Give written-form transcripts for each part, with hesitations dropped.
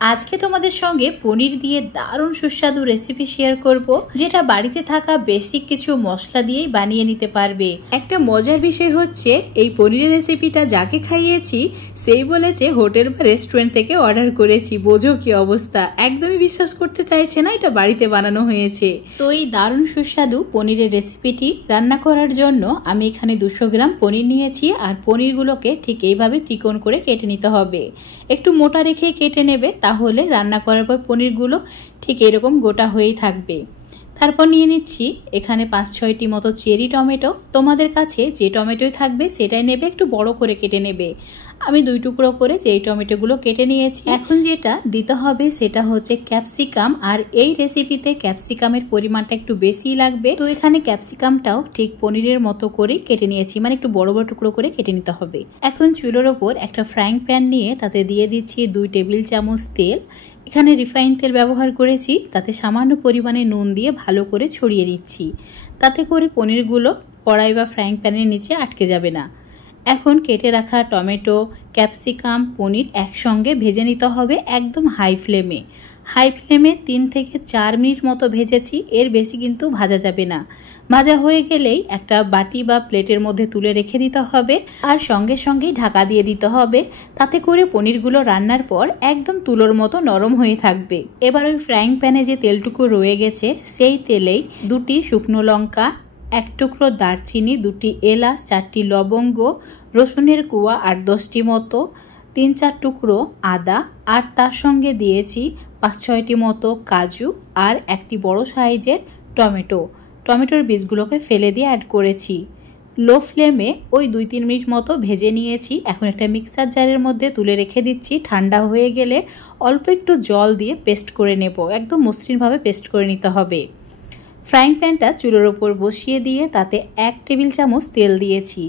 আজকে তোমাদের সঙ্গে পনির দিয়ে দারুণ সুস্বাদু রেসিপি শেয়ার করব, যেটা বাড়িতে থাকা বেসিক কিছু মশলা দিয়েই বানিয়ে নিতে পারবে। একটা মজার বিষয় হচ্ছে, এই পনিরের রেসিপিটা যাকে খাইয়েছি সেই বলেছে হোটেল বা রেস্টুরেন্ট থেকে অর্ডার করেছি। বোঝো কি অবস্থা, একদমই বিশ্বাস করতে চাইছে না এটা বাড়িতে বানানো হয়েছে। তো এই দারুণ সুস্বাদু পনিরের রেসিপিটি রান্না করার জন্য আমি এখানে 200 গ্রাম পনির নিয়েছি। আর পনিরগুলোকে ঠিক এইভাবে ত্রিকোণ করে কেটে নিতে হবে। একটু মোটা রেখে কেটে নেবে, তাহলে রান্না করার পর পনিরগুলো ঠিক এরকম গোটা হয়েই থাকবে। তারপর নিয়ে নিচ্ছি এখানে 5-6টি মতো চেরি টমেটো। তোমাদের কাছে যে টমেটোই থাকবে সেটাই নেবে, একটু বড় করে কেটে নেবে। আমি 2 টুকরো করে যেই টমেটোগুলো কেটে নিয়েছি। এখন যেটা দিতে হবে সেটা হচ্ছে ক্যাপসিকাম। আর এই রেসিপিতে ক্যাপসিকামের পরিমাণটা একটু বেশি লাগবে। তো এখানে ক্যাপসিকামটাও ঠিক পনিরের মতো করে কেটে নিয়েছি, মানে একটু বড় বড় টুকরো করে কেটে নিতে হবে। এখন চুলোর ওপর একটা ফ্রাইং প্যান নিয়ে তাতে দিয়ে দিচ্ছি 2 টেবিল চামচ তেল। এখানে রিফাইন তেল ব্যবহার করেছি, তাতে সামান্য পরিমাণে নুন দিয়ে ভালো করে ছড়িয়ে নিচ্ছি। তাতে করে পনিরগুলো কড়াই বা ফ্রাইং প্যানের নিচে আটকে যাবে না। এখন কেটে রাখা টমেটো, ক্যাপসিকাম, পনির একসঙ্গে ভেজে নিতে হবে একদম হাই ফ্লেমে। 3 থেকে 4 মিনিট মতো ভেজেছি, এর বেশি কিন্তু ভাজা যাবে না। ভাজা হয়ে গেলেই একটা বাটি বা প্লেটের মধ্যে তুলে রেখে দিতে হবে। আর সঙ্গে সঙ্গেই ঢাকা দিয়ে দিতে হবে, তাতে করে পনিরগুলো রান্নার পর একদম তুলোর মতো নরম হয়ে থাকবে। এবার ওই ফ্রাইং প্যানে যে তেলটুকু রয়ে গেছে সেই তেলেই 2টি শুকনো লঙ্কা, 1 টুকরো দারচিনি, 2টি এলাচ, 4টি লবঙ্গ, রসুনের কোয়া 8-10টি মতো, 3-4 টুকরো আদা, আর তার সঙ্গে দিয়েছি 5-6টি মতো কাজু আর একটি বড় সাইজের টমেটোর বীজগুলোকে ফেলে দিয়ে অ্যাড করেছি। লো ফ্লেমে ওই 2-3 মিনিট মতো ভেজে নিয়েছি। এখন একটা মিক্সার জারের মধ্যে তুলে রেখে দিচ্ছি। ঠান্ডা হয়ে গেলে অল্প একটু জল দিয়ে পেস্ট করে নেব, একদম মসৃণভাবে পেস্ট করে নিতে হবে। ফ্রাইং প্যানটা চুলোর ওপর বসিয়ে দিয়ে তাতে 1 টেবিল চামচ তেল দিয়েছি।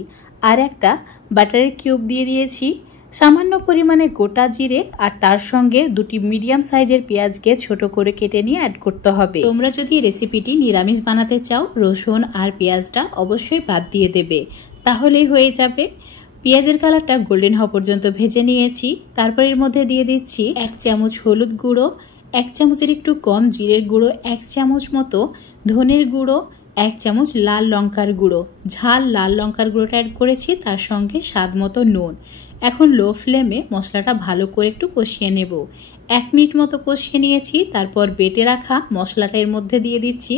আর একটা বাটারের কিউব দিয়ে দিয়েছি, সামান্য পরিমাণে গোটা জিরে, আর তার সঙ্গে 2টি মিডিয়াম সাইজের পেঁয়াজকে ছোট করে কেটে নিয়ে অ্যাড করতে হবে। তোমরা যদি রেসিপিটি নিরামিষ বানাতে চাও, রসুন আর পেঁয়াজটা অবশ্যই বাদ দিয়ে দেবে, তাহলেই হয়ে যাবে। পেঁয়াজের কালারটা গোল্ডেন হওয়া পর্যন্ত ভেজে নিয়েছি। তারপর এর মধ্যে দিয়ে দিচ্ছি 1 চামচ হলুদ গুঁড়ো, 1 চামচের একটু কম জিরের গুঁড়ো, 1 চামচ মতো ধনের গুঁড়ো, 1 চামচ লাল লঙ্কার গুঁড়ো, ঝাল লাল লঙ্কার গুঁড়োটা অ্যাড করেছি, তার সঙ্গে স্বাদ মতো নুন। এখন লো ফ্লেমে মশলাটা ভালো করে একটু কষিয়ে নেব। 1 মিনিট মতো কষিয়ে নিয়েছি। তারপর বেটে রাখা মশলাটা এর মধ্যে দিয়ে দিচ্ছি।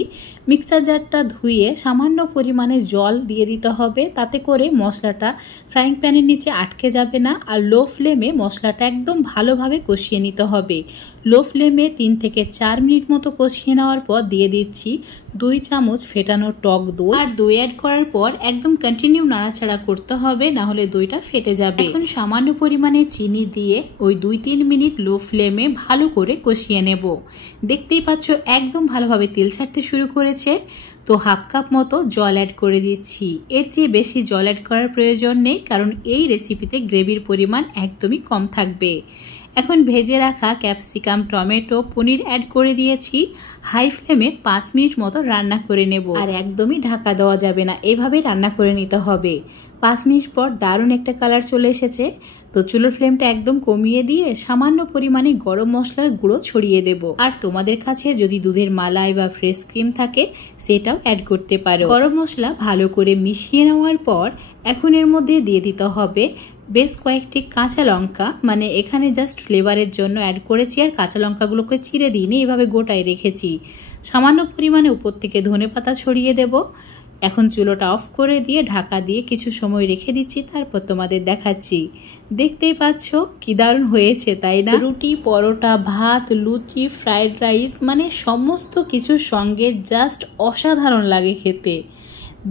মিক্সার জারটা ধুয়ে সামান্য পরিমাণে জল দিয়ে দিতে হবে, তাতে করে মশলাটা ফ্রাইং প্যানের নিচে আটকে যাবে না। আর লো ফ্লেমে মশলাটা একদম ভালোভাবে কষিয়ে নিতে হবে। লো ফ্লেমে 3 থেকে 4 মিনিট মতো কষিয়ে নেওয়ার পর দিয়ে দিচ্ছি 2 চামচ ফেটানো টক দই। আর দই অ্যাড করার পর একদম কন্টিনিউ নাড়াচাড়া করতে হবে, না হলে দইটা ফেটে যাবে। এখন সামান্য পরিমাণে চিনি দিয়ে ওই 2-3 মিনিট লো ফ্লেমে ভালো করে কষিয়ে নেব। দেখতেই পাচ্ছ একদম ভালোভাবে তেল ছাড়তে শুরু করেছে। তো 1/2 কাপ মতো জল অ্যাড করে দিচ্ছি। এর চেয়ে বেশি জল অ্যাড করার প্রয়োজন নেই, কারণ এই রেসিপিতে গ্রেভির পরিমাণ একদমই কম থাকবে। এখন ভেজে রাখা ক্যাপসিকাম, টমেটো, পনির অ্যাড করে দিয়েছি। হাই ফ্লেমে 5 মিনিট মতো রান্না করে নেব। আর একদমই ঢাকা দেওয়া যাবে না, এভাবেই রান্না করে নিতে হবে। 5 মিনিট পর দারুণ একটা কালার চলে এসেছে। তো চুলোর ফ্লেমটা একদম কমিয়ে দিয়ে সামান্য পরিমাণে গরম মশলার গুঁড়ো ছড়িয়ে দেব। আর তোমাদের কাছে যদি দুধের মালাই বা ফ্রেশ ক্রিম থাকে সেটাও অ্যাড করতে পারো। গরম মশলা ভালো করে মিশিয়ে নেওয়ার পর এখন এর মধ্যে দিয়ে দিতে হবে বেশ কয়েকটি কাঁচা লঙ্কা, মানে এখানে জাস্ট ফ্লেভারের জন্য অ্যাড করেছি। আর কাঁচা লঙ্কাগুলোকে চিড়ে দিইনি, এভাবে গোটায় রেখেছি। সামান্য পরিমাণে উপর থেকে ধনেপাতা ছড়িয়ে দেব। এখন চুলোটা অফ করে দিয়ে ঢাকা দিয়ে কিছু সময় রেখে দিচ্ছি, তারপর তোমাদের দেখাচ্ছি। দেখতেই পাচ্ছ কি দারুণ হয়েছে, তাই না? রুটি, পরোটা, ভাত, লুচি, ফ্রাইড রাইস, মানে সমস্ত কিছুর সঙ্গে জাস্ট অসাধারণ লাগে খেতে।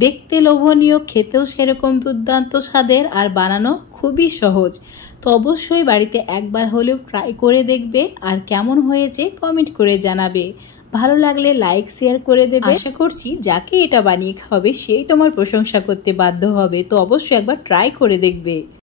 দেখতে লোভনীয়, খেতেও সেরকম দুর্দান্ত স্বাদের, আর বানানো খুবই সহজ। তো অবশ্যই বাড়িতে একবার হলেও ট্রাই করে দেখবে, আর কেমন হয়েছে কমেন্ট করে জানাবে। ভালো লাগলে লাইক শেয়ার করে দেবে। আশা করছি যাকে এটা বানিয়ে খাওয়াবে সেই তোমার প্রশংসা করতে বাধ্য হবে। তো অবশ্যই একবার ট্রাই করে দেখবে।